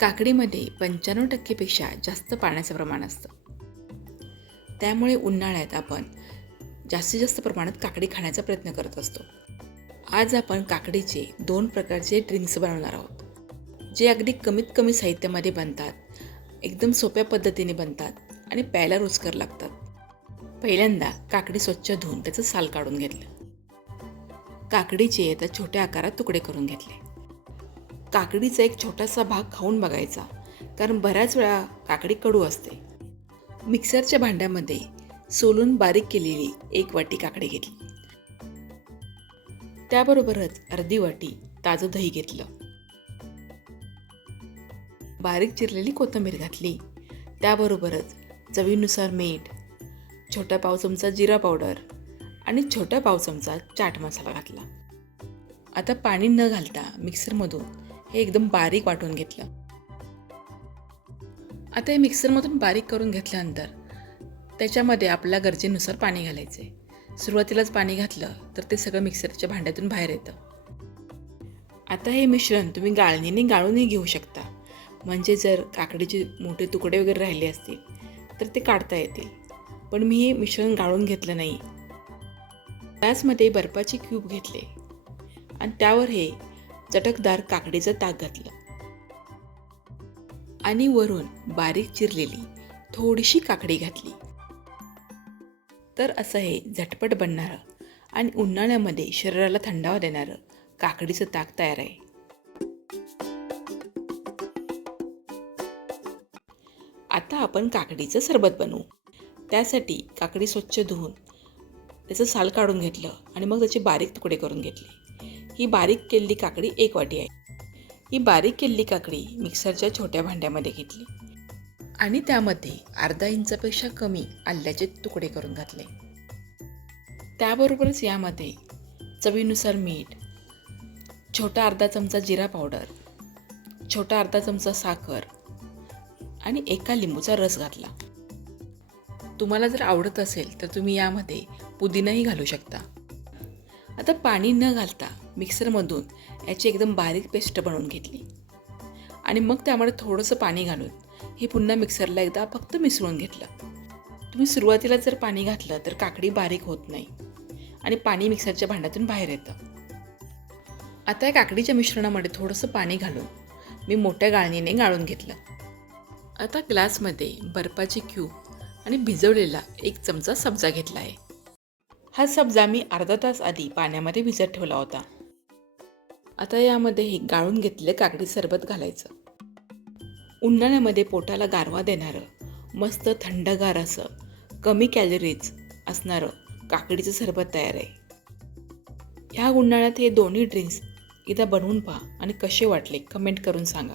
काकडीमध्ये 95% पेक्षा जास्त पाण्याचं प्रमाण असतं. त्यामुळे उन्हाळ्यात आपण जास्तीत जास्त प्रमाणात काकडी खाण्याचा प्रयत्न करत असतो. आज आपण काकडीचे 2 प्रकारचे ड्रिंक्स बनवणार आहोत, जे अगदी कमीत कमी साहित्यामध्ये बनतात, एकदम सोप्या पद्धतीने बनतात आणि प्यायला रुचकर लागतात. पहिल्यांदा काकडी स्वच्छ धुवून त्याचं साल काढून घेतलं. काकडीचे आता छोट्या आकारात तुकडे करून घेतले. काकडीचा एक छोटासा भाग खाऊन बघायचा, कारण बऱ्याच वेळा काकडी कडू असते. मिक्सरच्या भांड्यामध्ये सोलून बारीक केलेली 1 वाटी काकडी घेतली. त्याबरोबरच अर्धी वाटी ताजं दही घेतलं. बारीक चिरलेली कोथिंबीर घातली. त्याबरोबरच चवीनुसार मीठ, छोटा पाव चमचा जिरा पावडर आणि छोटा पाव चमचा चाट मसाला घातला. आता पाणी न घालता मिक्सरमधून हे एकदम बारीक वाटून घेतलं. आता हे मिक्सरमधून बारीक करून घेतल्यानंतर त्याच्यामध्ये आपल्या गरजेनुसार पाणी घालायचे. सुरुवातीलाच पाणी घातलं तर ते सगळं मिक्सरच्या भांड्यातून बाहेर येतं. आता हे मिश्रण तुम्ही गाळणीने गाळूनही घेऊ शकता, म्हणजे जर काकडीचे मोठे तुकडे वगैरे राहिले असतील तर ते काढता येतील. पण मी हे मिश्रण गाळून घेतलं नाही. त्याचमध्ये बर्फाचे क्यूब घेतले आणि त्यावर हे चटकदार काकडीचं ताक घातलं आणि वरून बारीक चिरलेली थोडीशी काकडी घातली. तर असं हे झटपट बनणारं आणि उन्हाळ्यामध्ये शरीराला थंडावा देणारं काकडीचं ताक तयार आहे. आता आपण काकडीचं सरबत बनवू. त्यासाठी काकडी स्वच्छ धुवून त्याचं साल काढून घेतलं आणि मग त्याचे बारीक तुकडे करून घेतले. ही बारीक केलेली काकडी 1 वाटी आहे. ही बारीक केलेली काकडी मिक्सरच्या छोट्या भांड्यामध्ये घेतली आणि त्यामध्ये अर्धा इंचापेक्षा कमी आल्याचे तुकडे करून घातले. त्याबरोबरच यामध्ये चवीनुसार मीठ, छोटा अर्धा चमचा जिरा पावडर, छोटा अर्धा चमचा साखर आणि 1 लिंबूचा रस घातला. तुम्हाला जर आवडत असेल तर तुम्ही यामध्ये पुदिनाही घालू शकता. आता पाणी न घालता मिक्सरमधून याची एकदम बारीक पेस्ट बनवून घेतली आणि मग त्यामध्ये थोडंसं पाणी घालून हे पुन्हा मिक्सरला एकदा फक्त मिसळून घेतलं. तुम्ही सुरुवातीला जर पाणी घातलं तर काकडी बारीक होत नाही आणि पाणी मिक्सरच्या भांड्यातून बाहेर येतं. आता या काकडीच्या मिश्रणामध्ये थोडंसं पाणी घालून मी मोठ्या गाळणीने गाळून घेतलं. आता ग्लासमध्ये बर्फाचे क्यूब आणि भिजवलेला 1 चमचा सब्जा घेतला आहे. हा सब्जा मी अर्धा तास आधी पाण्यामध्ये भिजत ठेवला होता. आता यामध्ये हे गाळून घेतलेलं काकडी सरबत घालायचं. उन्हाळ्यामध्ये पोटाला गारवा देणारं मस्त थंडगार असं कमी कॅलरीज असणारं काकडीचं सरबत तयार आहे. ह्या उन्हाळ्यात हे दोन्ही ड्रिंक्स एकदा बनवून पहा आणि कसे वाटले कमेंट करून सांगा.